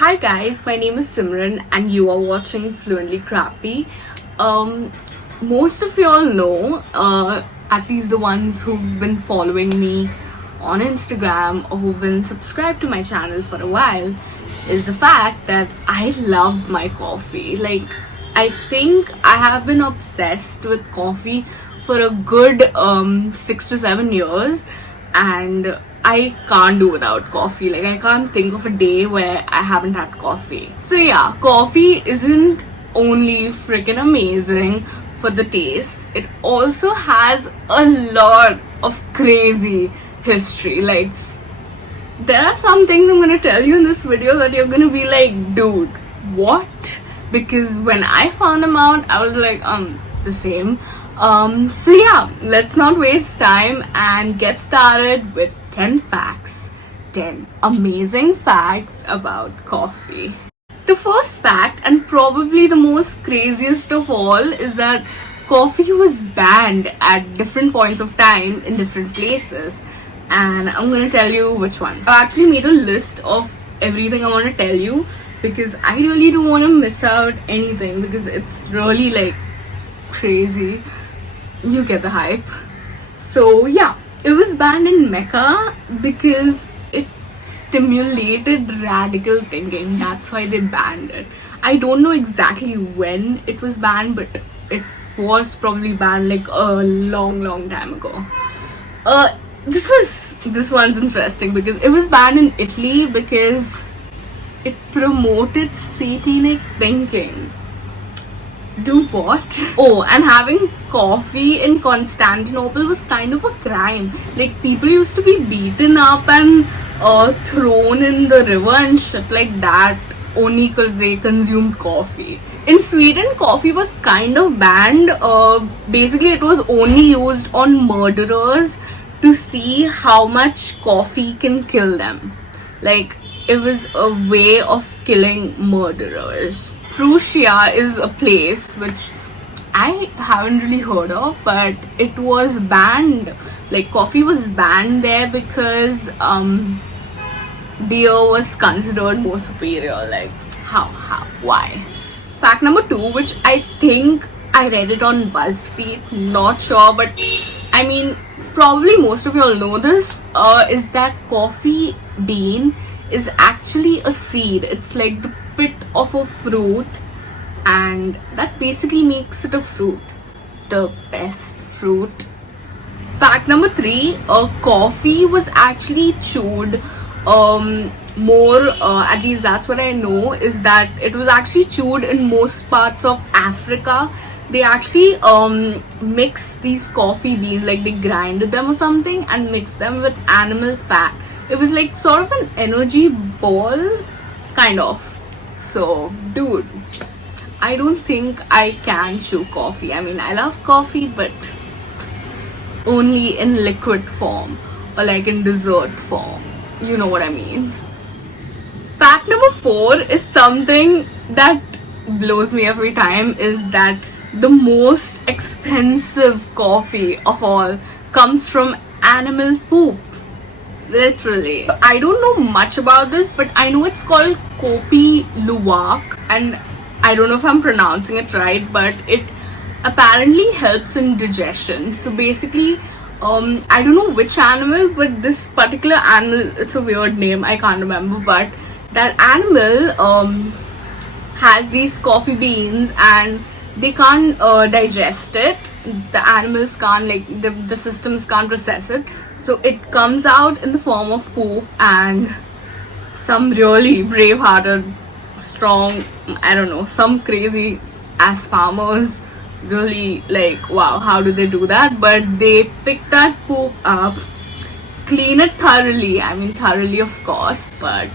Hi guys, my name is Simran and you are watching Fluently Crappy. Most of y'all know, at least the ones who've been following me on Instagram or who've been subscribed to my channel for a while, is the fact that I love my coffee. Like, I think I have been obsessed with coffee for a good 6 to 7 years, and I can't do without coffee. Like, I can't think of a day where I haven't had coffee. So yeah, coffee isn't only freaking amazing for the taste, it also has a lot of crazy history. Like, there are some things I'm gonna tell you in this video that you're gonna be like, dude, what? Because when I found them out, I was like, the same. So yeah, let's not waste time and get started with 10 facts. 10 amazing facts about coffee. The first fact, and probably the most craziest of all, is that coffee was banned at different points of time in different places. And I'm gonna tell you which ones. I've actually made a list of everything I want to tell you because I really don't want to miss out anything because it's really like crazy. You get the hype. So yeah, it was banned in Mecca because it stimulated radical thinking. That's why they banned it. I don't know exactly when it was banned, but it was probably banned like a long time ago. This one's interesting because it was banned in Italy because it promoted satanic thinking. Do what? Oh, and having coffee in Constantinople was kind of a crime. Like, people used to be beaten up and thrown in the river and shit like that only because they consumed coffee. In Sweden, coffee was kind of banned. Basically, it was only used on murderers to see how much coffee can kill them. Like, it was a way of killing murderers. Prussia is a place which I haven't really heard of, but it was banned. Like, coffee was banned there because beer was considered more superior. Like, why? Fact number 2, which I think I read it on BuzzFeed, not sure, but I mean, probably most of y'all know this, is that coffee bean is actually a seed. It's like the pit of a fruit, and that basically makes it a fruit. The best fruit. Fact number 3, coffee was actually chewed more, at least that's what I know, is that it was actually chewed in most parts of Africa. They actually mix these coffee beans, like they grinded them or something and mixed them with animal fat. It was like sort of an energy ball, kind of. So, dude, I don't think I can chew coffee. I mean, I love coffee, but only in liquid form or like in dessert form. You know what I mean. Fact number 4 is something that blows me every time, is that the most expensive coffee of all comes from animal poop. Literally. I don't know much about this, but I know it's called Kopi Luwak, and I don't know if I'm pronouncing it right, but it apparently helps in digestion. So basically, I don't know which animal, but this particular animal, it's a weird name, I can't remember, but that animal has these coffee beans and they can't digest it. The animals can't, like, the systems can't process it. So it comes out in the form of poop, and some really brave-hearted, strong, I don't know, some crazy ass farmers really like, wow, how do they do that? But they pick that poop up, clean it thoroughly, I mean thoroughly of course, but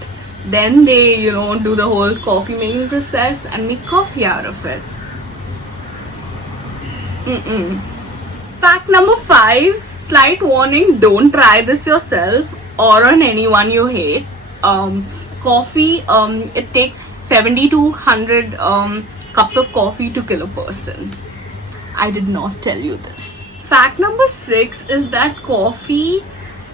then they, you know, do the whole coffee making process and make coffee out of it. Fact number 5, slight warning, don't try this yourself or on anyone you hate. Coffee, it takes 70 to 100 cups of coffee to kill a person. I did not tell you this. Fact number 6 is that coffee,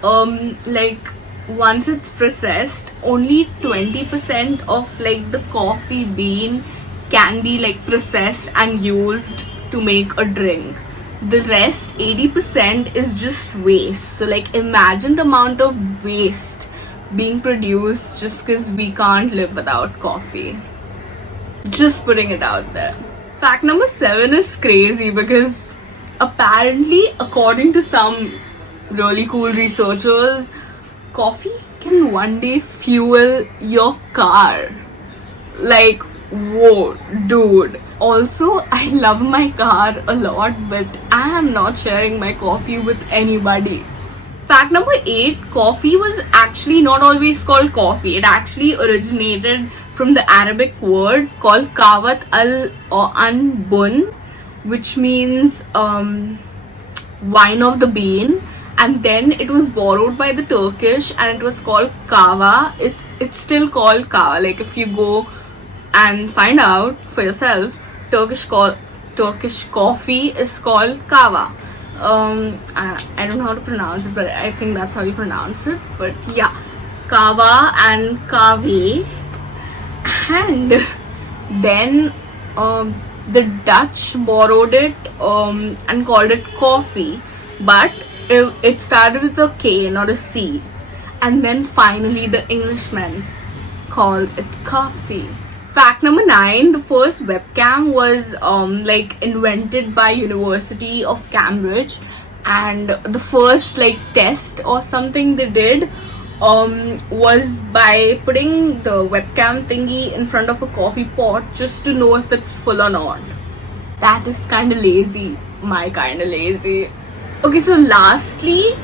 like, once it's processed, only 20% of like the coffee bean can be like processed and used to make a drink. The rest 80% is just waste. So like imagine the amount of waste being produced just because we can't live without coffee. Just putting it out there. Fact number 7 is crazy because apparently, according to some really cool researchers, coffee can one day fuel your car. Like, whoa, dude. Also, I love my car a lot, but I am not sharing my coffee with anybody. Fact number 8, coffee was actually not always called coffee. It actually originated from the Arabic word called kawat al-an bun, which means wine of the bean, and then it was borrowed by the Turkish and it was called kava. It's still called kava. Like if you go and find out for yourself, Turkish coffee is called kava. I don't know how to pronounce it, but I think that's how you pronounce it. But yeah, kava and kave. And then the Dutch borrowed it and called it coffee, but it started with a K, not a C. And then finally the Englishmen called it coffee. Fact number 9, the first webcam was like invented by University of Cambridge, and the first like test or something they did was by putting the webcam thingy in front of a coffee pot just to know if it's full or not. That is kind of lazy. My kind of lazy. Okay, so lastly,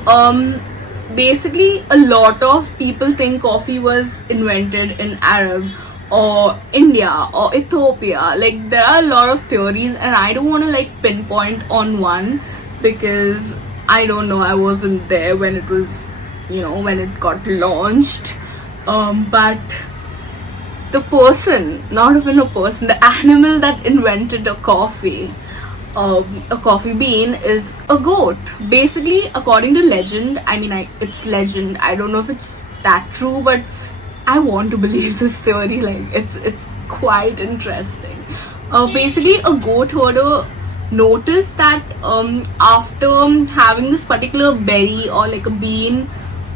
basically a lot of people think coffee was invented in Arab or India or Ethiopia. Like there are a lot of theories and I don't want to like pinpoint on one because I don't know, I wasn't there when it was, you know, when it got launched. But the person, not even a person, the animal that invented a coffee bean is a goat. Basically, according to legend, I mean, it's legend. I don't know if it's that true, but I want to believe this theory. Like, it's quite interesting. Basically, a goat herder noticed that after having this particular berry or like a bean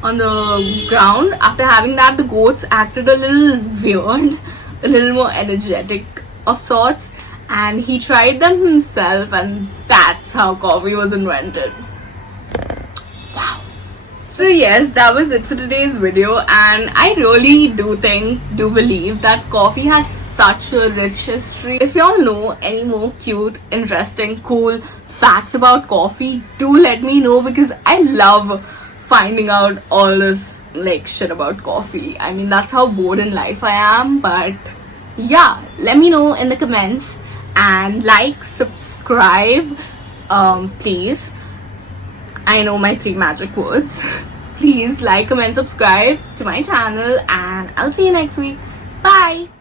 on the ground, after having that, the goats acted a little weird, a little more energetic of sorts, and he tried them himself, and that's how coffee was invented. Wow. So yes, that was it for today's video, and I really do believe that coffee has such a rich history. If y'all know any more cute, interesting, cool facts about coffee, do let me know because I love finding out all this like shit about coffee. I mean, that's how bored in life I am. But yeah, let me know in the comments, and like, subscribe, please. I know my 3 magic words. Please like, comment, subscribe to my channel, and I'll see you next week. Bye.